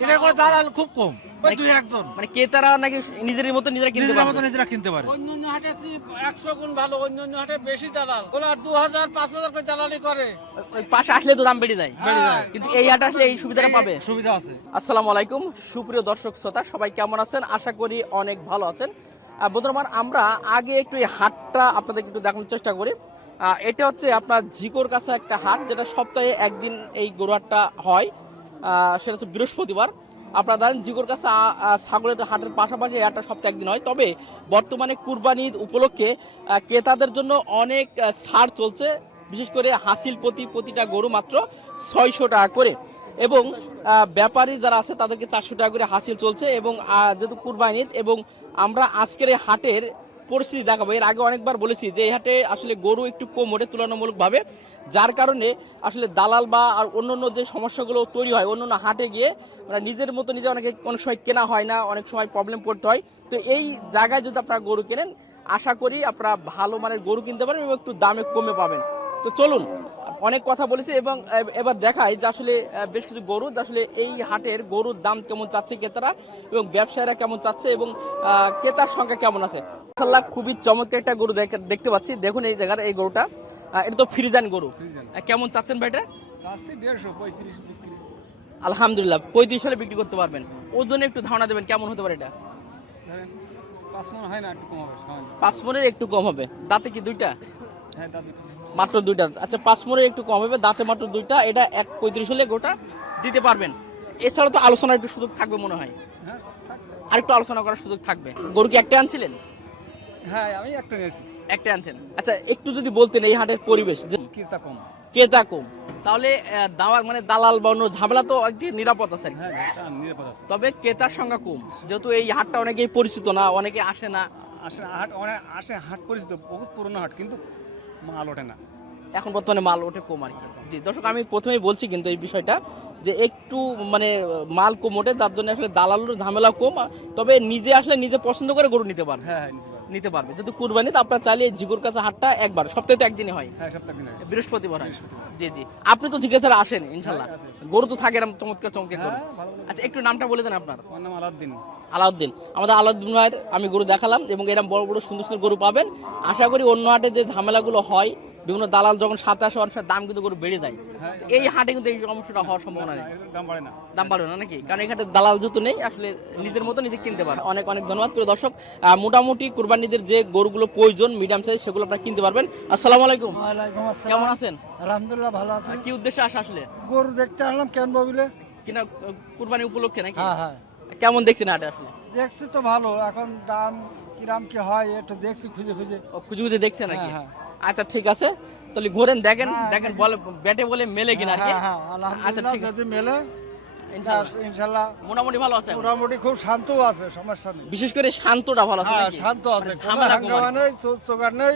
এটা করে দালাল খুব কম। ওই মানে- দুই একজন। মানে ক্রেতারা নাকি নিজের মতো নিজেরা কিনতে নিজেরা মতো নিজেরা কিনতে পারে অন্য অন্য হাটে একশো গুণ ভালো অন্য অন্য হাটে বেশি দালাল। ওরা দু হাজার পাঁচ হাজার করে দালালি করে। ওই পাশে আসলে তো দাম বেড়ে যায়। বেড়ে যায়। কিন্তু এই হাট আসলে এই সুবিধাটা পাবে। সুবিধা আছে। আসসালামু আলাইকুম। সুপ্রিয় দর্শক শ্রোতা সবাই কেমন আছেন? আশা করি অনেক ভালো আছেন। বন্ধুরা আমরা আগে একটু এই হাটটা আপনাদের একটু দেখানোর চেষ্টা করি। এটা হচ্ছে আপনার ঝিকোর কাছে একটা হাট যেটা সপ্তাহে একদিন এই গরু হাটটা হয়। সেটা হচ্ছে বৃহস্পতিবার। আপনারা জানেন, জিগোর কাছে ছাগলের হাটের পাশাপাশি হাটটা সপ্তাহে একদিন হয়। তবে বর্তমানে কুরবানি উপলক্ষে ক্রেতাদের জন্য অনেক ছাড় চলছে। বিশেষ করে হাসিল প্রতি প্রতিটা গরু মাত্র ছয়শো টাকা করে। এবং ব্যাপারী যারা আছে, তাদেরকে চারশো টাকা করে হাসিল চলছে। এবং যেহেতু কুরবানি ঈদ, এবং আমরা আজকের হাটের পরিস্থিতি দেখাবো। এর আগে অনেকবার বলেছি যে এই হাটে আসলে গরু একটু কম ওঠে তুলনামূলকভাবে, যার কারণে আসলে দালাল বা আর অন্য অন্য যে সমস্যাগুলো তৈরি হয় অন্য হাটে গিয়ে মানে নিজের মতো নিজে অনেকে অনেক সময় কেনা হয় না, অনেক সময় প্রবলেম পড়তে হয়। তো এই জায়গায় যদি আপনারা গরু কেনেন, আশা করি আপনারা ভালো মানের গরু কিনতে পারেন এবং একটু দামে কমে পাবেন। তো চলুন, অনেক কথা বলেছি এবং এবার দেখাই যে আসলে বেশ কিছু গরু আসলে এই হাটের গরুর দাম কেমন চাচ্ছে ক্রেতারা এবং ব্যবসায়ীরা কেমন চাচ্ছে এবং ক্রেতার সংখ্যা কেমন আছে। মাশাআল্লাহ খুবই চমৎকার একটা গরু দেখতে পাচ্ছি। দেখুন এই জায়গার এই গরুটা। এটা তো ফ্রিজান গরু। কেমন চাচ্ছেন ভাইটা আলহামদুলিল্লাহ পঁয়ত্রিশ হলে বিক্রি করতে পারবেন। ওজনে একটু ধারণা দেবেন কেমন হতে পারে এটা? পাঁচ একটু কম হবে না। পাঁচ মনের একটু কম হবে। দাঁতে কি দুইটা? হ্যাঁ মাত্র দুইটা। আচ্ছা পাঁচ মনের একটু কম হবে দাঁতে মাত্র দুইটা। এটা এক পঁয়ত্রিশ হলে গোটা দিতে পারবেন। এছাড়া তো আলোচনার একটু সুযোগ থাকবে মনে হয়। হ্যাঁ আর একটু আলোচনা করার সুযোগ থাকবে। গরু কি একটা আনছিলেন? হ্যাঁ আমি একটা নিয়েছি। একটা আনছেন। আচ্ছা একটু যদি বলতেন এই হাটের পরিবেশ কিরতা কম। ক্রেতা কম? তাহলে দাওয়া মানে দালাল বা অন্য ঝামেলা তো একটি নিরাপদ আছে। হ্যাঁ নিরাপদ আছে। তবে ক্রেতার সংখ্যা কম। যেহেতু এই হাটটা অনেকেই পরিচিত না অনেকে আসে না। আসে হাট অনেক আসে হাট পরিচিত বহুত পুরনো হাট কিন্তু মাল ওঠে না। এখন বর্তমানে মাল ওঠে কম আর কি। জি দর্শক আমি প্রথমেই বলছি কিন্তু এই বিষয়টা যে একটু মানে মাল কম ওঠে তার জন্য আসলে দালালের ঝামেলা কম তবে নিজে আসলে নিজে পছন্দ করে গরু নিতে পারবে। হ্যাঁ হ্যাঁ নিতে পারবে। যদি পারবে কুরবানি তো আপনার চাইলে জিগুর কাছে হাটটা একবার সপ্তাহে তো একদিনে হয়। হ্যাঁ সপ্তাহ বৃহস্পতিবার হয়। জি জি। আপনি তো জিজ্ঞাসা আসেন ইনশাল্লাহ। হ্যাঁ, গরু তো থাকে এরকম চমৎকার চমকে হ্যাঁ। আচ্ছা একটু নামটা বলে দেন আপনার। আমার নাম আলাউদ্দিন। আলাউদ্দিন। আমাদের আলাউদ্দিন ভাইয়ের আমি গরু দেখালাম এবং এরকম বড় বড় সুন্দর সুন্দর গরু পাবেন। আশা করি অন্য হাটে যে ঝামেলাগুলো হয় বিভিন্ন দালাল যখন সাথে আসে অনেক দাম কিন্তু গরু বেড়ে যায়। হ্যাঁ এই হাটে কিন্তু এই সমস্যাটা হওয়ার সম্ভাবনা নেই। দাম বাড়ে না। দাম বাড়বে না নাকি? কারণ এখানে দালাল যেহেতু নেই আসলে নিজের মতো নিজে কিনতে পারে অনেক অনেক ধন্যবাদ। প্রিয় দর্শক মোটামুটি কুরবানিদের যে গরুগুলো প্রয়োজন মিডিয়াম সাইজ সেগুলো আপনারা কিনতে পারবেন। আসসালামু আলাইকুম। কেমন আসসালাম। আছেন? আলহামদুলিল্লাহ ভালো আছি। কি উদ্দেশ্যে আসা আসলে? গরু দেখতে আসলাম কেন ববিলে কিনা কুরবানি উপলক্ষে নাকি? হ্যাঁ হ্যাঁ। কেমন দেখছেন হাটে আসলে? দেখছি তো ভালো এখন দাম কিরাম কি হয় একটু দেখছি খুঁজে খুঁজে। খুঁজে খুঁজে দেখছেন নাকি? হ্যাঁ, আচ্ছা ঠিক আছে। তাহলে ঘোরেন দেখেন হ্যাঁ, দেখেন বল ব্যাটে বলে মেলে কিনা হ্যাঁ হ্যাঁ আচ্ছা ঠিক আছে। মেলে ইনশাআল্লাহ। মোটামুটি ভালো আছে মোটামুটি খুব শান্ত আছে সমস্যা নেই। বিশেষ করে শান্তটা ভালো আছে শান্ত আছে মানে কোনো ঝামেলা হাঙ্গামা নেই চোর চোকার নেই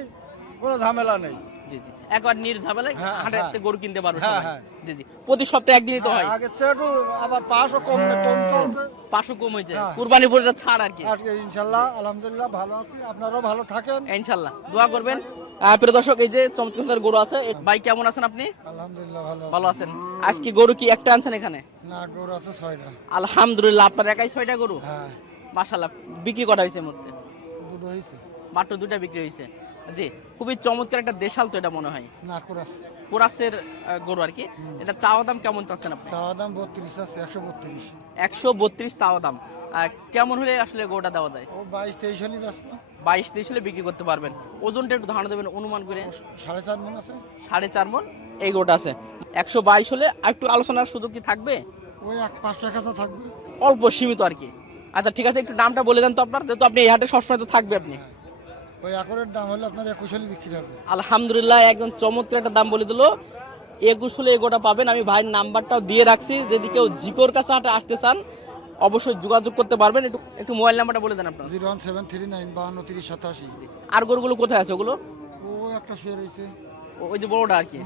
কোনো ঝামেলা নেই। জি জি। একবার নির্ঝামেলায় ঝামেলায় হাটেতে। গরু কিনতে পারবে হ্যাঁ, হ্যাঁ। জি জি। প্রতি সপ্তাহে একদিনই তো হয় হ্যাঁ, একটু আবার পাঁচশো কম কম চলছে। পাঁচশো কম হয়েছে। হ্যাঁ। কুরবানি পরে ছাড় আর কি। ইনশাল্লাহ আলহামদুলিল্লাহ ভালো আছি। আপনারাও ভালো থাকেন। ইনশাল্লাহ। দোয়া করবেন। প্রিয় দর্শক এই যে চমৎকার গরু আছে ভাই কেমন আছেন আপনি? আলহামদুলিল্লাহ ভালো ভালো আছেন। আজকে গরু কি একটা আনছেন এখানে? না গরু আছে ছয়টা। আলহামদুলিল্লাহ আপনার একাই ছয়টা গরু? হ্যাঁ। মাশাল্লাহ বিক্রি করা হয়েছে মধ্যে? দুটো হয়েছে। মাত্র দুটা বিক্রি হয়েছে। জি খুবই চমৎকার একটা দেশাল তো এটা মনে হয়। না আছে কোরাসের গরু আর কি। এটা চাওয়া দাম কেমন চাচ্ছেন আপনি? চাওয়া দাম বত্রিশ আছে একশো বত্রিশ। একশো বত্রিশ চাওয়া দাম। কেমন হলে আসলে গরুটা দেওয়া যায়? ও বাইশ তেইশ হলেই ব্যস্ত বাইশ তেইশ হলে বিক্রি করতে পারবেন। ওজনটা একটু ধারণা দেবেন অনুমান করে। সাড়ে চার মন আছে। সাড়ে চার মন এই গরুটা আছে। একশো বাইশ হলে একটু আলোচনার সুযোগ কি থাকবে? ওই এক পাঁচশো এক থাকবে। অল্প সীমিত আর কি। আচ্ছা ঠিক আছে একটু দামটা বলে দেন তো আপনার যেহেতু আপনি এই হাটে সবসময় তো থাকবে আপনি। ওই একরের দাম হলে আপনার একুশ হলে বিক্রি হবে। আলহামদুলিল্লাহ একদম চমৎকার একটা দাম বলে দিল। একুশ হলে এগোটা পাবেন। আমি ভাইয়ের নাম্বারটাও দিয়ে রাখছি। যদি কেউ জিকোর কাছে হাটে আসতে চান অবশ্যই যোগাযোগ করতে পারবেন। একটু একটু মোবাইল নাম্বারটা বলে দেন আপনার। Zero one seven three nine বাহান্ন তিরিশ সাতাশি। আর গরুগুলো কোথায় আছে ওগুলো? ও একটা শুয়ে রয়েছে। ওই যে বড়টা আর কি।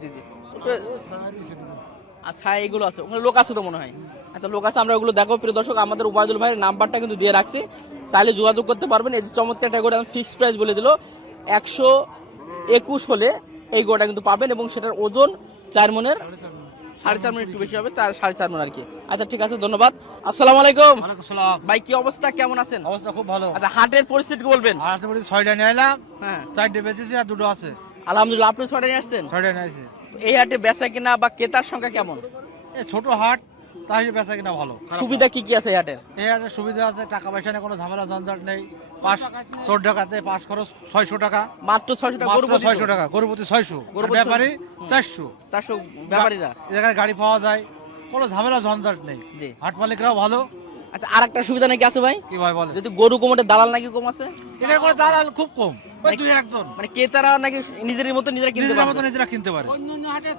জি জি। ও ছায়া এগুলো আছে। ওখানে লোক আছে তো মনে হয়? আচ্ছা লোক আছে আমরা ওগুলো দেখো। প্রিয় দর্শক আমাদের উবায়দুল ভাইয়ের নাম্বারটা কিন্তু দিয়ে রাখছি। চাইলে যোগাযোগ করতে পারবেন। এই যে চমৎকার একটা গোটা ফিক্সড প্রাইস বলে দিল। একশো একুশ হলে এই গোটা কিন্তু পাবেন এবং সেটার ওজন চার মনের সাড়ে চার মিনিট একটু বেশি হবে চার সাড়ে চার মিনিট আর কি। আচ্ছা ঠিক আছে ধন্যবাদ। আসসালামু আলাইকুম। ভাই কি অবস্থা? কেমন আছেন? অবস্থা খুব ভালো। আচ্ছা হাটের পরিস্থিতি বলবেন? আছে বলি ছয়টা নিয়ে এলাম হ্যাঁ। চারটে বেঁচেছি আর দুটো আছে। আলহামদুলিল্লাহ আপনি ছয়টা নিয়ে আসছেন? ছয়টা নিয়ে এই হাটে বেচা কিনা বা ক্রেতার সংখ্যা কেমন? ছোট হাট তাই বেচা কিনা ভালো। সুবিধা কি কি আছে সুবিধা আছে টাকা পয়সা নিয়ে কোনো ঝামেলা ঝঞ্ঝাট নেই। পাঁচ চোর টাকাতে পাঁচ খরচ ছয়শো টাকা। মাত্র ছয়শো টাকা মাত্র ছয়শো টাকা গরুপতি ছয়শো। গরুপতি ব্যাপারী চারশো। চারশো ব্যাপারীরা? গাড়ি পাওয়া যায় কোনো ঝামেলা ঝঞ্ঝাট নেই। হাট মালিকরাও ভালো। আচ্ছা আর একটা সুবিধা নাকি আছে ভাই? কি ভাই বলে যদি গরু কমোটে দালাল নাকি কম আছে? এটা কোনো দালাল খুব কম। ওই দুই একজন। মানে ক্রেতারা নাকি নিজের মতো নিজেরা কিনতে নিজেরা পারবে? নিজেরা কিনতে পারে। অন্য অন্য হাটে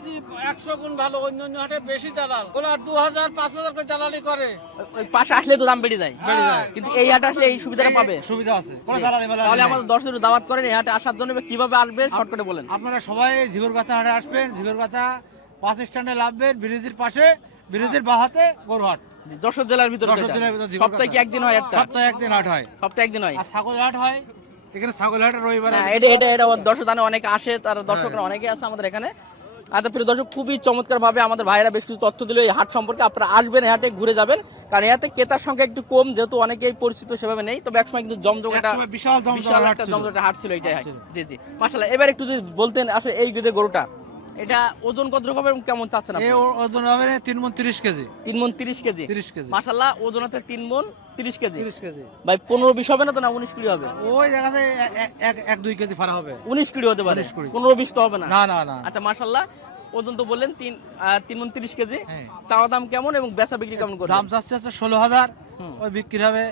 একশো গুণ ভালো অন্য অন্য হাটে বেশি দালাল। ওরা দু হাজার পাঁচ হাজার করে দালালি করে। ওই- ওই পাশে আসলে তো দাম বেড়ে যায়। বেড়ে যায়। কিন্তু এই হাটে আসলে এই সুবিধাটা পাবে। সুবিধা আছে। কোনো দালালি ফালালি তাহলে আমাদের দর্শকের দাওয়াত করেন এই হাটে আসার জন্য কীভাবে আসবে শর্টকাটে বলেন। আপনারা সবাই ঝিগরগাছা হাটে আসবেন। ঝিগরগাছা বাস স্ট্যান্ডে নামবেন ব্রিজের পাশে ব্রিজের বাহাতে গরুহাট যশোর জেলার ভিতরে যশোর জেলার ভিতরে সপ্তাহে কি একদিন হয় একটা? সপ্তাহে একদিন হাট হয়। সপ্তাহে একদিন হয়। ছাগল হাট হয়। এখানে রবিবারে হ্যাঁ এটা এটা এটা দর্শক অনেকে আসে তার দর্শকরা অনেকে আছে আমাদের এখানে। আচ্ছা প্রিয় দর্শক খুবই চমৎকার ভাবে আমাদের ভাইরা বেশ কিছু তথ্য দিল এই হাট সম্পর্কে। আপনারা আসবেন হাটে ঘুরে যাবেন। কারণ এতে ক্রেতার সংখ্যা একটু কম যেহেতু অনেকেই পরিচিত সেভাবে নেই। তবে একসময় কিন্তু জমজম বিশাল জমজমাট বিশাল হাট একটা ছিল। হাট ছিল এটাই জি জি। মাসাল্লাহ এবার একটু যদি বলতেন আসলে এই যে গরুটা এটা ওজন কত রকম এবং কেমন চাচ্ছেন আপনি? ওজন হবে তিন মন তিরিশ কেজি। তিন মন তিরিশ কেজি? তিরিশ কেজি। মাশাআল্লাহ ওজন হচ্ছে তিন মন তিরিশ কেজি। তিরিশ কেজি। ভাই পনেরো বিশ হবে না তো না উনিশ কুড়ি হবে? ওই জায়গাতে এ- এ- এক এক দুই কেজি ফারা হবে। উনিশ কুড়ি হতে পারে? 19 কুড়ি। পনেরো বিশ তো হবে না? না না না। আচ্ছা মাশাল্লাহ ওজন তো বললেন তিন আহ, তিন মন তিরিশ কেজি। হ্যাঁ। চাওয়া দাম কেমন এবং বেচা বিক্রি কেমন করবেন দাম হচ্ছে ষোলো হাজার ওই বিক্রি হবে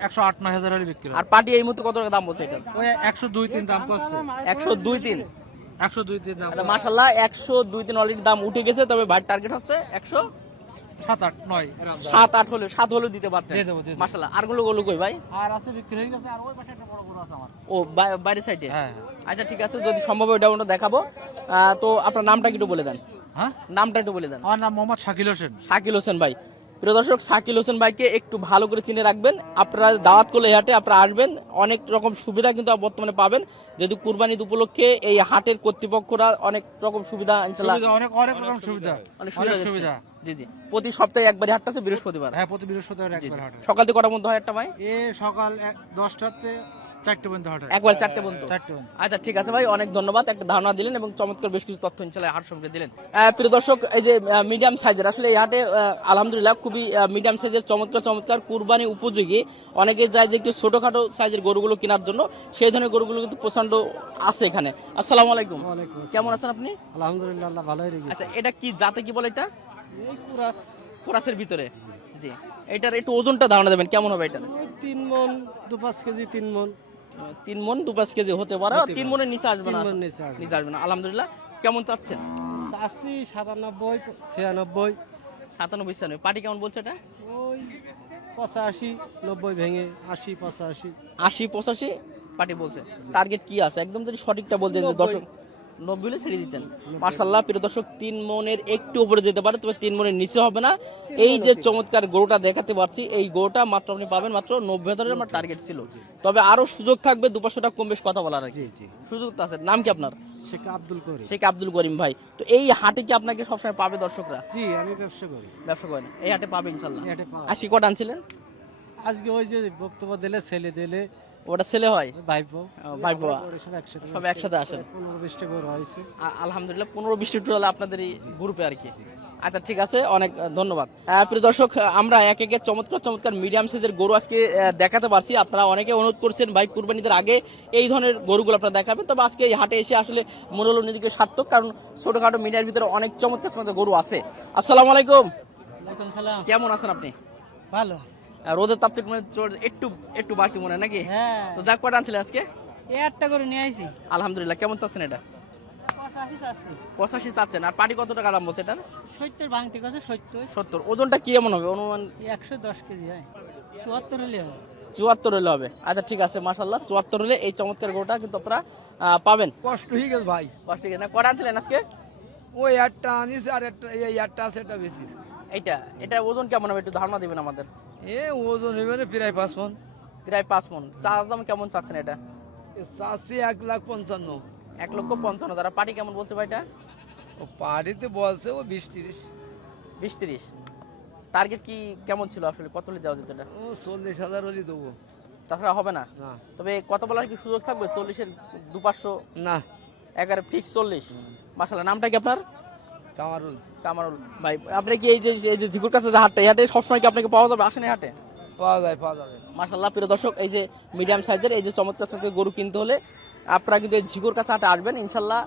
একশো আট নয় হাজার বিক্রি আর পার্টি এই মুহূর্তে কত টাকা দাম বলছে এটা? ওই একশো দুই তিন দাম করছে। একশো দুই তিন। একশো দুই তিন দাম একশো দুই তিন অলরেডি দাম উঠে গেছে তবে ভাই টার্গেট হচ্ছে একশো সাত আট নয় সাত আট হলে সাত হলেও দিতে পারতেন। দিয়ে দেবো, দিয়ে দেবো। মাশাল্লাহ আরগুলো গুলো কই ভাই? আর আছে বিক্রি হয়ে গেছে আর ওই পাশে একটা বড় গরু আছে আমার। ও বাই- বাইরের সাইডে? হ্যাঁ আচ্ছা ঠিক আছে যদি সম্ভব হয় ওটা দেখাবো। তো আপনার নামটা একটু বলে দেন। হ্যাঁ? নামটা একটু বলে দেন। আমার নাম মোহাম্মদ শাকিল হোসেন। শাকিল হোসেন ভাই। প্রিয় দর্শক শাকিল হোসেন ভাইকে একটু ভালো করে চিনে রাখবেন। আপনারা দাওয়াত করলে এই হাটে আপনারা আসবেন। অনেক রকম সুবিধা কিন্তু বর্তমানে পাবেন। যেহেতু কুরবানি ঈদ উপলক্ষে এই হাটের কর্তৃপক্ষরা অনেক রকম সুবিধা অনেক অনেক রকম সুবিধা। অনেক সুবিধা জি জি। প্রতি সপ্তাহে একবারই হাটটা আছে বৃহস্পতিবার। হ্যাঁ প্রতি বৃহস্পতিবার একবার জি। সকাল থেকে কটার মধ্যে হয় একটা ভাই এ সকাল এক- দশটাতে চারটে পর্যন্ত হাটে একবার চারটে পর্যন্ত। আচ্ছা ঠিক আছে ভাই অনেক ধন্যবাদ। একটা ধারণা দিলেন এবং চমৎকার বেশ কিছু তথ্য ইনশাল্লাহ হাট সম্পর্কে দিলেন। আহ, প্রিয় দর্শক এই যে মিডিয়াম সাইজের আসলে এই হাটে আলহামদুলিল্লাহ খুবই মিডিয়াম সাইজের চমৎকার চমৎকার কুরবানি উপযোগী। অনেকে যায় যে একটু ছোটোখাটো সাইজের গরুগুলো কেনার জন্য সেই ধরনের গরুগুলো কিন্তু প্রচণ্ড আছে এখানে। আসসালামু আলাইকুম। কেমন আছেন আপনি? আলহামদুলিল্লাহ ভালোই আচ্ছা এটা কি জাতে কি বলে এটা? কুরাস। কোরাসের ভিতরে। জি। এটার একটু ওজনটা ধারণা দেবেন কেমন হবে এটা? তিন মন দু পাঁচ কেজি তিন মন। তিন মন দু পাঁচ কেজি হতে পারে তিন। মনের নিচে আসবে না নিচে আসবে না। আলহামদুলিল্লাহ কেমন চাচ্ছেন? সাতানব্বই ছিয়ানব্বই। সাতানব্বই ছিয়ানব্বই। পার্টি কেমন বলছে এটা? ওই পঁচাশি নব্বই ভেঙে আশি পঁচাশি। আশি পঁচাশি? পার্টি বলছে। টার্গেট কি আছে? একদম যদি সঠিকটা বলতে দর্শক নব্বই হলে ছেড়ে দিতেন। মার্শাল্লাহ প্রিয় দর্শক তিন মনের একটু উপরে যেতে পারে তবে তিন মনের নিচে হবে না। এই যে চমৎকার গরুটা দেখাতে পারছি এই গরুটা মাত্র আপনি পাবেন মাত্র নব্বই হাজারের আমার টার্গেট ছিল। তবে আরও সুযোগ থাকবে দুপাশো টাকা কম বেশ কথা বলার কি। সুযোগ তো আছে। নাম কি আপনার? শেখ আব্দুল করি শেখ আব্দুল করিম ভাই। তো এই হাটে কি আপনাকে সবসময় পাবে দর্শকরা? জি আমি ব্যবসা করি। ব্যবসা করেন। এই হাটে পাবে ইনশাল্লাহ। হাটে কটা আনছিলেন? আজকে ওই যে বক্তব্য দিলে ছেলে দিলে ওটা ছেলে হয়? ভাইপো। ভাইপো। সব একসাথে আসেন। পনেরো বিশটা গরু হয়েছে আলহামদুলিল্লাহ পনেরো বিশটি টোটাল আপনাদের এই গ্রুপে আর কি। আচ্ছা ঠিক আছে অনেক ধন্যবাদ। প্রিয় দর্শক আমরা এক একে চমৎকার চমৎকার মিডিয়াম সাইজের গরু আজকে দেখাতে পারছি। আপনারা অনেকে অনুরোধ করছেন ভাই কুরবানিদের আগে এই ধরনের গরুগুলো আপনারা দেখাবেন। তবে আজকে এই হাটে এসে আসলে মনে হলো নিজেকে সার্থক কারণ ছোটখাটো মিডিয়ার ভিতরে অনেক চমৎকার চমৎকার গরু আছে। আসসালামু আলাইকুম। সালাম। কেমন আছেন আপনি? ভালো। রোদের তাপ থেকে মনে একটু একটু বাড়তি মনে হয় নাকি? হ্যাঁ। তো যাক কটা আনছিলেন আজকে? একটা করে নিয়ে আইছি। আলহামদুলিল্লাহ কেমন চাচ্ছেন এটা? পঁচাশি চাচ্ছেন। আর পাটি কত টাকা দাম বলছে এটার? সত্তর ভাঙতে গেছে সত্তর। সত্তর। ওজনটা কি এমন হবে? অনুমান একশো দশ কেজি হয়। চুয়াত্তর হলে হবে। চুয়াত্তর হলে হবে। আচ্ছা ঠিক আছে মাসাল্লাহ চুয়াত্তর হলে এই চমৎকার গরুটা কিন্তু আপনারা পাবেন। কষ্ট হয়ে গেছে ভাই। কষ্ট কি না কটা আনছিলেন আজকে? ওই একটা আনিস আর একটা এই একটা আছে এটা বেশি। এইটা এটা ওজন কেমন হবে? একটু ধারণা দিবেন আমাদের। এ ওজন এবারে প্রায় পাঁচ মন। প্রায় পাঁচ মন। চার দাম কেমন চাচ্ছেন এটা? চাষি এক লাখ পঞ্চান্ন। এক লক্ষ পঞ্চান্ন দ্বারা পাটি কেমন বলছে ভাইটা? ও পাড়িতে বলছে ও বিশ তিরিশ। বিশ তিরিশ। টার্গেট কি কেমন ছিল আসলে? কত হলে দেওয়া যেত এটা? ও চল্লিশ হাজার হলে দেবো। তাছাড়া হবে না? না। তবে কত বলার কি সুযোগ থাকবে? চল্লিশের দু পাঁচশো না। এগারো ফিক্স চল্লিশ। মাসাল্লাহ নামটা কি আপনার? কামারুল। কামারুল। ভাই আপনি কি এই যে এই যে ঝিকুর কাছে যে হাটটা এই হাটে সবসময় কি আপনাকে পাওয়া যাবে? আসেন এই হাটে। পাওয়া যায় পাওয়া যাবে। মাসাল্লাহ প্রিয় দর্শক এই যে মিডিয়াম সাইজের এই যে চমৎকার গরু কিনতে হলে আপনারা কিন্তু এই ঝিকুর কাছে হাটে আসবেন ইনশাল্লাহ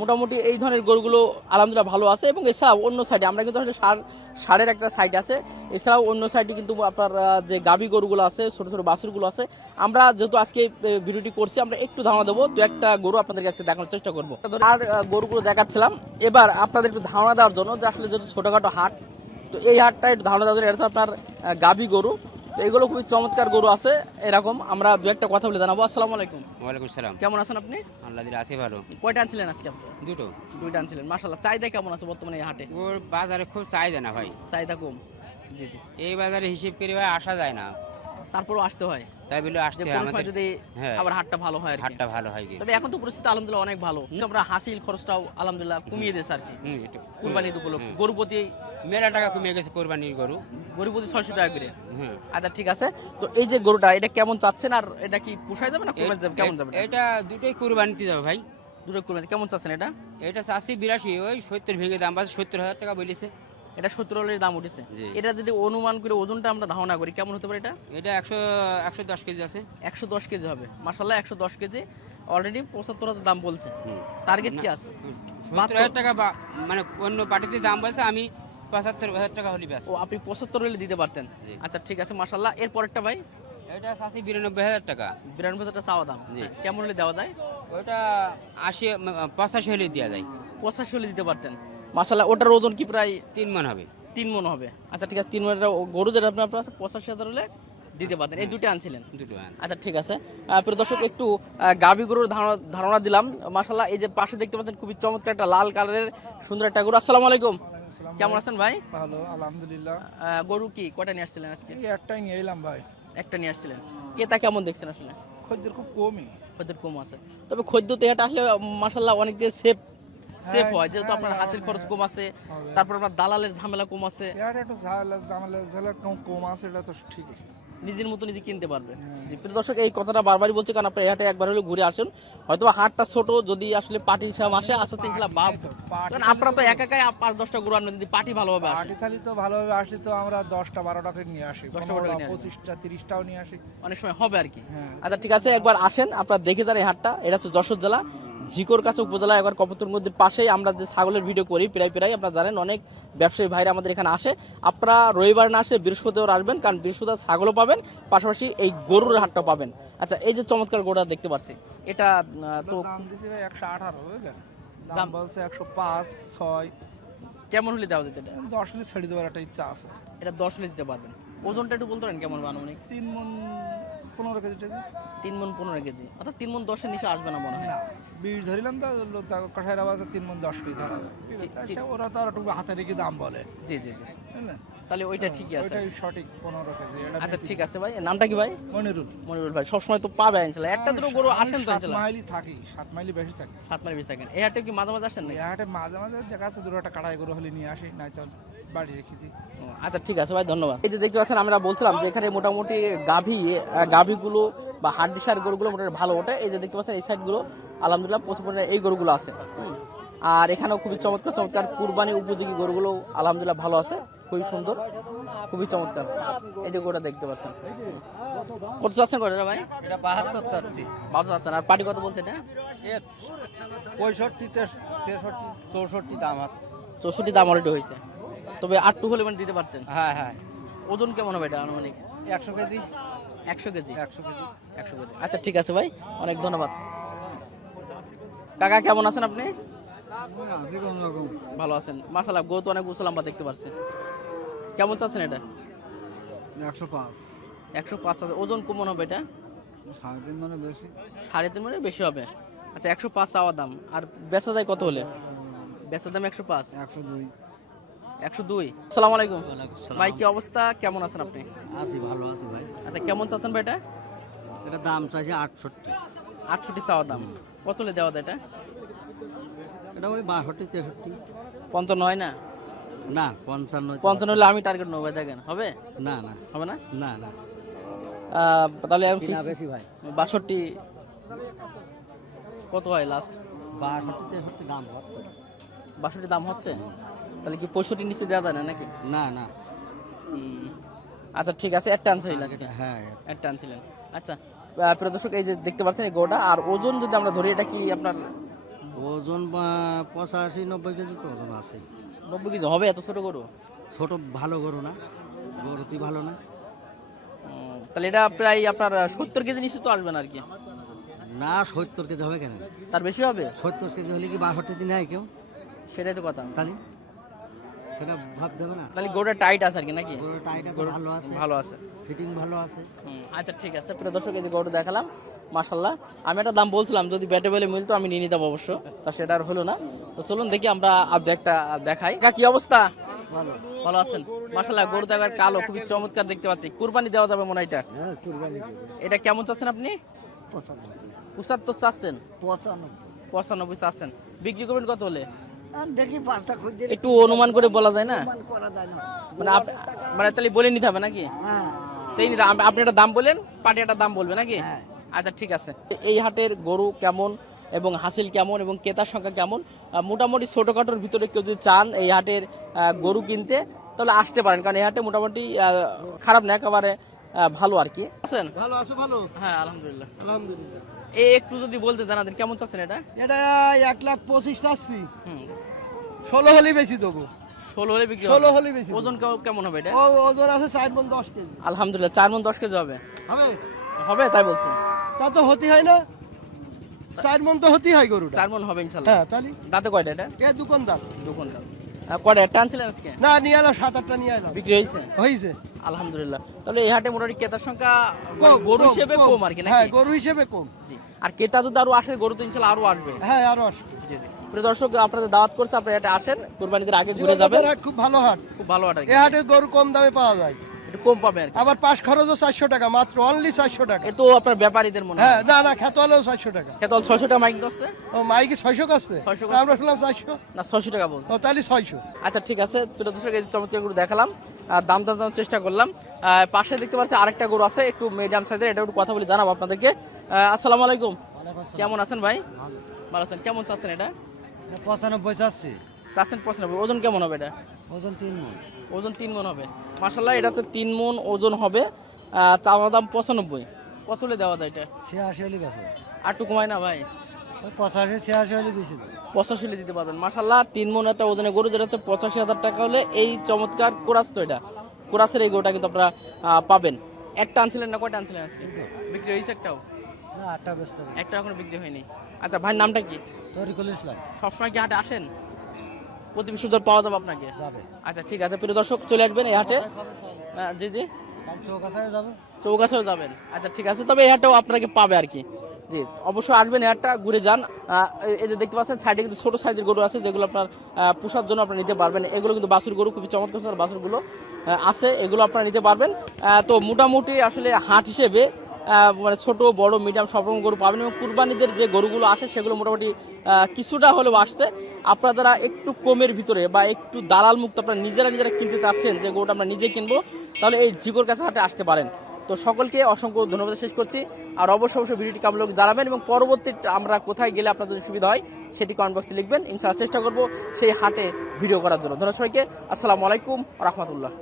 মোটামুটি এই ধরনের গরুগুলো আলহামদুলিল্লাহ ভালো আছে এবং এছাড়াও অন্য সাইডে আমরা কিন্তু সার, সারের একটা সাইড আছে। এছাড়াও অন্য সাইডে কিন্তু আপনার যে গাভী গরুগুলো আছে, ছোটো ছোটো বাছুরগুলো আছে, আমরা যেহেতু আজকে ভিডিওটি করছি, আমরা একটু ধারণা দেবো, দু একটা গরু আপনাদের কাছে দেখানোর চেষ্টা করব। আর গরুগুলো দেখাচ্ছিলাম। এবার আপনাদের একটু ধারণা দেওয়ার জন্য যে আসলে যেহেতু ছোটোখাটো হাট, তো এই হাটটা একটু ধারণা দেওয়ার জন্য এটা তো আপনার গাভী গরু। তো এগুলো খুবই চমৎকার গরু আছে এরকম। আমরা দু একটা কথা বলে জানাব। আসসালাম আলাইকুম। ওয়ালাইকুম সালাম। কেমন আছেন আপনি? আল্লাহ দিলে আছে ভালো। কয়টা আনছিলেন আজকে আপনি? দুটো। দুইটা আনছিলেন। মাসাল্লাহ চাহিদা কেমন আছে বর্তমানে এই হাটে? ওর বাজারে খুব চাহিদা না ভাই। চাহিদা কম। জি জি। এই বাজারে হিসেব করে ভাই আসা যায় না। তারপরও আসতে হয়। তাই বলে আসতে হয় আমাদের যদি হ্যাঁ। আবার হাটটা ভালো হয় হাটটা ভালো হয় তবে এখন তো পরিস্থিতি আলহামদুলিল্লাহ অনেক ভালো। আমরা হাসিল খরচটাও আলহামদুলিল্লাহ কমিয়ে দিয়েছে আর কি। কুরবানি উপলক্ষে। গরু প্রতি মেলা টাকা কমে গেছে কোরবানির গরু। গরু প্রতি ছয়শো টাকা করে। আচ্ছা ঠিক আছে। তো এই যে গরুটা এটা কেমন চাচ্ছেন আর এটা কি পোষায় যাবে না কোরবানি যাবে? কেমন যাবে এটা? দুটোই কোরবানিতে যাবে ভাই। দুটো কোরবানি। কেমন চাচ্ছেন এটা? এটা চাষি বিরাশি ওই সত্তর ভেঙে দাম বাস সত্তর হাজার টাকা বলেছে। এটা সত্তর হলের দাম উঠেছে। এটা যদি অনুমান করে ওজনটা আমরা ধারণা করি কেমন হতে পারে এটা? এটা একশো একশো দশ কেজি আছে। একশো দশ কেজি হবে। মার্শাল্লাহ একশো দশ কেজি। অলরেডি পঁচাত্তর হাজার দাম বলছে। টার্গেট কি আছে? সত্তর হাজার টাকা মানে অন্য পার্টিতে দাম বলছে আমি পঁচাত্তর হাজার টাকা হলে ব্যাস ও আপনি পঁচাত্তর হলে দিতে পারতেন। আচ্ছা ঠিক আছে মার্শাল্লাহ এর পরেরটা ভাই? এটা চাষি বিরানব্বই হাজার টাকা। বিরানব্বই হাজার টাকা চাওয়া দাম। কেমন হলে দেওয়া যায়? ওটা আশি পঁচাশি হলে দেওয়া যায়। পঁচাশি হলে দিতে পারতেন। মার্শাল্লাহ ওটার ওজন কি প্রায়? তিন মন হবে। তিন মন হবে। আচ্ছা ঠিক আছে তিন মনের গরু যেটা আপনার আপনার পঁচাশি হাজার হলে দিতে পারতেন। এই দুটো আনছিলেন? দুটো। আচ্ছা ঠিক আছে। প্রিয় দর্শক একটু গাভী গরুর ধারণা ধারণা দিলাম। মাসাল্লাহ এই যে পাশে দেখতে পাচ্ছেন খুবই চমৎকার একটা লাল কালারের সুন্দর একটা গরু। আসসালামু আলাইকুম। কেমন আছেন ভাই? ভালো আলহামদুলিল্লাহ। গরু কি? কয়টা নিয়ে আসছিলেন আজকে? এই একটাই নিয়ে এলাম ভাই। একটা নিয়ে আসছিলেন। কে তা কেমন দেখছেন আসলে? খদ্দের খুব কমই। খদ্দের কম আছে। তবে খদ্য তো এটা আসলে মাসাল্লাহ অনেক দিয়ে সেফ সেফ হ্যাঁ, হয় যেহেতু আপনার হ্যাঁ, খরচ হ্যাঁ। কম আছে তারপর আপনার দালালের ঝামেলা কম আছে। এটা একটু ঝাল জামালে কম কম আছে এটা তো ঠিকই নিজের মতো নিজে কিনতে পারবে। হ্যাঁ। জি প্রিয় দর্শক এই কথাটা বারবারই বলছে কারণ আপনার হাটে একবার হলে ঘুরে আসেন। হয়তো হাটটা ছোট যদি আসলে পার্টি হিসাবে আসে বাপ কারণ আপনারা তো একা একাই পাঁচ দশটা গরু আনবেন যদি পার্টি ভালোভাবে আসে। পার্টি থালি তো ভালোভাবে আসলে তো আমরা দশটা বারোটা করে নিয়ে আসি 10টা, 12টা পনেরোটা নিয়ে আসি। পঁচিশটা তিরিশটাও নিয়ে আসি। অনেক সময় হবে আর কি। আচ্ছা ঠিক আছে একবার আসেন আপনারা দেখে যান এই হাটটা। এটা হচ্ছে যশোর জেলা। ঝিকোর কাছে উপজেলা একবার কপতুর মধ্যে পাশেই আমরা যে ছাগলের ভিডিও করি প্রায় প্রায় আপনারা জানেন অনেক ব্যবসায়ী ভাইরা আমাদের এখানে আসে। আপনারা রবিবার না আসে বৃহস্পতিবার আসবেন কারণ বৃহস্পতিবার ছাগলও পাবেন পাশাপাশি এই গরুর হাটটা পাবেন। আচ্ছা এই যে চমৎকার গরুটা দেখতে পাচ্ছি এটা তো একশো আঠারো বুঝলেন? দাম- বলছে একশো পাঁচ ছয়। কেমন হলে দেওয়া যেতে দশ লিটার ছেড়ে দেওয়ার একটা ইচ্ছা আছে। এটা দশ হলে দিতে পারবেন। ওজনটা একটু বলতে পারেন কেমন আনুমানিক? তিন মন পনেরো কেজি টেজি? তিন মন পনেরো কেজি। অর্থাৎ তিন মন দশের নিচে আসবে না মনে হয়। না বীজ ধরিলাম তো কষাইয়ের আবার তিন মন দশ কেজি ধরা যায়। ওরা তো আর একটু হাতে রেখে দাম বলে। জি জি জি। বুঝলেন তাহলে ওইটা ঠিকই আছে। ওইটাই সঠিক পনেরো কেজি এটা আচ্ছা ঠিক আছে ভাই। নামটা কি ভাই? মনিরুল। মনিরুল ভাই সবসময় তো পাবে ইনশাল্লাহ। একটা দুটো গরু আসেন তো সাত ইনশাল্লাহ। মাইলই থাকি সাত মাইলই বেশি থাকি। সাত মাইল বেশি থাকেন। এই হাটে কি মাঝে মাঝে আসেন নাকি? এই হাটে মাঝে মাঝে দেখা যাচ্ছে দুটো একটা কাড়াই গরু হলে নিয়ে আসি নাই তো বাড়ি রেখে দিই। আচ্ছা ঠিক আছে ভাই ধন্যবাদ। এই যে দেখতে পাচ্ছেন আমরা বলছিলাম যে এখানে মোটামুটি গাভী গাভীগুলো বা হাড্ডিসার গরুগুলো মোটামুটি ভালো ওঠে। এই যে দেখতে পাচ্ছেন এই সাইডগুলো আলহামদুলিল্লাহ প্রচুর এই গরুগুলো আছে। হুম। আর এখানেও খুবই চমৎকার চমৎকার কুরবানি উপযোগী গরুগুলো আলহামদুলিল্লাহ ভালো আছে খুবই সুন্দর খুবই চমৎকার। এই যে গরুটা দেখতে পাচ্ছেন। কত চাচ্ছেন করে ভাই? এটা বাহাত্তর চাচ্ছি। বারো চাচ্ছেন। আর পার্টি কত বলছে এটা? পঁয়ষট্টি তেষট্টি চৌষট্টি দাম আছে। চৌষট্টি দাম অলরেডি হয়েছে। তবে আটটু হলে মানে দিতে পারতেন। হ্যাঁ হ্যাঁ। ওজন কেমন হবে এটা আনুমানিক? একশো কেজি। একশো কেজি? একশো কেজি। একশো কেজি। আচ্ছা ঠিক আছে ভাই। অনেক ধন্যবাদ। কাকা কেমন আছেন আপনি? ভালো আছেন। মাসাল্লাহ গো তো অনেক উসল আমরা দেখতে পাচ্ছি কেমন চাচ্ছেন এটা? একশো পাঁচ। একশো পাঁচ আছে ওজন কেমন হবে এটা? সাড়ে তিন মানে বেশি। সাড়ে তিন মানে বেশি হবে। আচ্ছা একশো পাঁচ চাওয়া দাম। আর বেচা যায় কত হলে? বেচার দাম একশো পাঁচ? একশো দুই। একশো দুই। আসসালামু আলাইকুম। ভাই কি অবস্থা? কেমন আছেন আপনি? আছি ভালো আছি ভাই। আচ্ছা কেমন চাচ্ছেন ভাই এটা? এটা দাম চাইছে আটষট্টি। আটষট্টি চাওয়া দাম। কত হলে দেওয়া যায় এটা? এটা ওই বাষট্টি তেষট্টি। পঞ্চান্ন হয় না? না পঞ্চান্ন পঞ্চান্ন হলে আমি টার্গেট নেব দেখেন হবে? না না। হবে না? না না। তাহলে বেশি ভাই। বাষট্টি। কত হয় লাস্ট বাষট্টি তেষট্টি দাম হচ্ছে। বাষট্টি দাম হচ্ছে? তাহলে কি পঁয়ষট্টি নিচে দেওয়া যায় না নাকি? না না। আচ্ছা ঠিক আছে একটা আজকে। হ্যাঁ একটা আনছিলেন আচ্ছা প্রিয় দর্শক এই যে দেখতে পাচ্ছেন এই গোটা আর ওজন যদি আমরা ধরি এটা কি আপনার ওজন পঁচাশি নব্বই কেজি তো ওজন আছে নব্বই কেজি হবে এত ছোট গরু? ছোট ভালো গরু না গরু তুই ভালো না। তাহলে এটা প্রায় আপনার সত্তর কেজি নিশ্চিত তো আসবে না আর কি? না সত্তর কেজি হবে কেন? তার বেশি হবে? সত্তর কেজি হলে কি বাষট্টি দিন হয় কেউ? সেটাই তো কথা। তাহলে? সেটা ভাবতে হবে না। তাহলে গরুটা টাইট আছে আর কি নাকি? গরুর টাইট আছে ভালো আছে ভালো আছে। ফিটিং ভালো আছে। আচ্ছা ঠিক আছে প্রিয় দর্শক এই যে গরু দেখালাম মাশাল্লাহ আমি একটা দাম বলছিলাম যদি ব্যাটে বেলে মিলতো আমি নিয়ে নিতাম অবশ্য তা সেটা আর হলো না। তো চলুন দেখি আমরা একটা দেখাই। কি অবস্থা? ভালো। আছেন? মাশাল্লাহ গরু দেখার কালো খুবই চমৎকার দেখতে পাচ্ছি। কুরবানি দেওয়া যাবে মনে হয় এটা? এটা কেমন চাচ্ছেন আপনি? পঁচাত্তর চাচ্ছেন? পঁচানব্বই। চাচ্ছেন। বিক্রি করবেন কত হলে? দেখি পাঁচটা খুঁজ একটু অনুমান করে বলা যায় না? মানে মানে তাহলে বলে নিতে হবে নাকি? হ্যাঁ। সেই আপনি একটা দাম বলেন পার্টি একটা দাম বলবে নাকি? হ্যাঁ। আচ্ছা ঠিক আছে। এই হাটের গরু কেমন এবং হাসিল কেমন এবং ক্রেতার সংখ্যা কেমন? মোটামুটি ছোটোখাটোর ভিতরে কেউ যদি চান এই হাটের গরু কিনতে তাহলে আসতে পারেন। কারণ এই হাটে মোটামুটি খারাপ না একেবারে ভালো আর কি। আছেন? ভালো আছে ভালো? হ্যাঁ আলহামদুলিল্লাহ। আলহামদুলিল্লাহ। এই একটু যদি বলতে জানাতেন কেমন চাচ্ছেন এটা? এটা এক লাখ পঁচিশ চাচ্ছি। হুম। ষোলো হলেই বেশি দেবো। ষোলো হলে বিক্রি ষোলো হবে। হলেই বেশি ওজন কেমন- কেমন হবে এটা? ওজন আছে চার মন দশ কেজি। আলহামদুলিল্লাহ চার মন দশ কেজি হবে। হবে? হবে তাই বলছি। তা তো হতে হয় না। চার মন তো হতেই হয় গরুটা। চার মন হবে ইনশাল্লাহ। হ্যাঁ তাহলে? দাঁতে কয়টা এটা? এ দোকানদার। দু ঘণ্টা আহ, কয়টা? একটা আনছিলেন আজকে? না নিয়ে এলাম সাত আটটা নিয়ে এলাম বিক্রি হয়েছে? হয়েছে। আলহামদুলিল্লাহ। তাহলে এই হাটে মোটামুটি ক্রেতার সংখ্যা মানে গরু হিসেবে কম। আর কি হ্যাঁ গরু হিসেবে কম। জি। আর ক্রেতা যদি আরও আসে গরু তো ইনশাল্লাহ আরও আসবে। হ্যাঁ আরও আসবে। জি জি। প্রিয় দর্শক আপনাদের দাওয়াত করছে আপনারা এটা আসেন। কুরবানিদের আগে ঘুরে যাবেন। হাট খুব ভালো হাট। খুব ভালো হাট আর কি। এ হাটে গরু কম দামে পাওয়া যায়। একটু কম পাবেন আর কি। আবার পাশ খরচও চারশো টাকা মাত্র অনলি চারশো টাকা। এ তো আপনার ব্যাপারীদের মনে হ্যাঁ। না না খেতে হলেও চারশো টাকা। খেতল টাকা মাইক ও মাইকে ছয়শো কাছে 600 কাছে? আমরা শুনলাম চারশো। না ছয়শো টাকা বলছে। ও তাহলে ছয়শো। আচ্ছা ঠিক আছে দর্শক এই চমৎকার গরু দেখালাম। আর দাম দাম চেষ্টা করলাম। আহ, পাশে দেখতে পাচ্ছি আরেকটা গরু আছে একটু মিডিয়াম সাইজের এটা একটু কথা বলে জানাব আপনাদেরকে। আহ, আসসালামু আলাইকুম। কেমন আছেন ভাই? ভালো আছেন। কেমন চাচ্ছেন এটা? পঁচানব্বই চাচ্ছি। চাচ্ছেন পঁচানব্বই। ওজন কেমন হবে এটা? ওজন তিন মন। ওজন তিন মন হবে। মাসাল্লাহ এটা হচ্ছে তিন মন ওজন হবে। চাওয়া দাম পঁচানব্বই। কত হলে দেওয়া যায় এটা? ছিয়াশি হলে বেশি আর একটু কমায় না ভাই? পঁচাশি ছিয়াশি হলে বেশি পঁচাশি হলে দিতে পারবেন। মাসাল্লাহ তিন মন একটা ওজনের গরু যেটা হচ্ছে পঁচাশি হাজার টাকা হলে এই চমৎকার কোরাস তো এটা। কোরাসের এই গরুটা কিন্তু আপনারা পাবেন। একটা আনছিলেন না কয়টা আনছিলেন আজকে? বিক্রি হয়েছে একটাও? না আটটা ব্যস্ত একটা এখনও বিক্রি হয়নি। আচ্ছা ভাই নামটা কি? তরিকুল ইসলাম। সবসময় কি হাটে আসেন? প্রতি বিশুদ্ধ পাওয়া যাবে আপনাকে? যাবে। আচ্ছা ঠিক আছে প্রিয় দর্শক চলে আসবেন এই হাটে। আহ, জি জি। কাল চৌকাছায় যাবেন। আচ্ছা ঠিক আছে তবে এই হাটটাও আপনাকে পাবে আর কি। জি অবশ্যই আসবেন হাটটা ঘুরে যান। এই- যে দেখতে পাচ্ছেন সাইডে কিন্তু ছোটো সাইজের গরু আছে যেগুলো আপনার পোষার জন্য আপনারা নিতে পারবেন। এগুলো কিন্তু বাছুর গরু খুবই চমৎকার বাছুরগুলো আছে এগুলো আপনারা নিতে পারবেন। তো মোটামুটি আসলে হাট হিসেবে মানে ছোট, বড় মিডিয়াম সব রকম গরু পাবেন। এবং কুরবানিদের যে গরুগুলো আসে, সেগুলো মোটামুটি কিছুটা হলেও আসছে। আপনারা যারা একটু কমের ভিতরে বা একটু দালাল মুক্ত আপনারা নিজেরা নিজেরা কিনতে চাচ্ছেন, যে গরুটা আমরা নিজে কিনবো, তাহলে এই জিগোর কাছে হাটে আসতে পারেন। তো সকলকে অসংখ্য ধন্যবাদ শেষ করছি। আর অবশ্য অবশ্যই ভিডিওটি কেমন লোক জানাবেন এবং পরবর্তী আমরা কোথায় গেলে আপনার যদি সুবিধা হয়, সেটি কমেন্ট বক্সে লিখবেন। ইনশাআল্লাহ চেষ্টা করব সেই হাটে ভিডিও করার জন্য। ধন্যবাদ সবাইকে। আসসালামু আলাইকুম রহমতুল্লাহ।